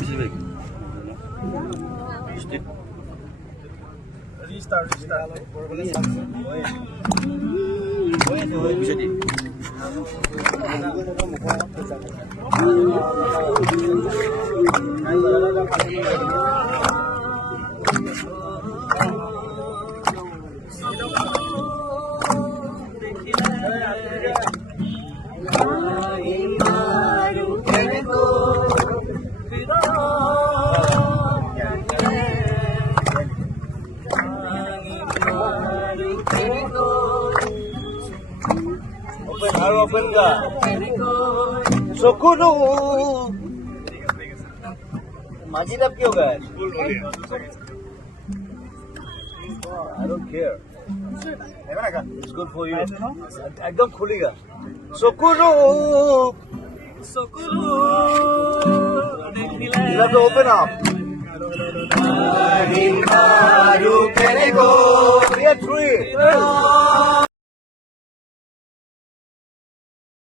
বেশিরভাগ বিষয়টি open ka. Sokunu. Majid ab kyun gaya? I don't care. It's good for you. Ekdam khulega. Sokunu. Sokunu. You have to open up. We are three.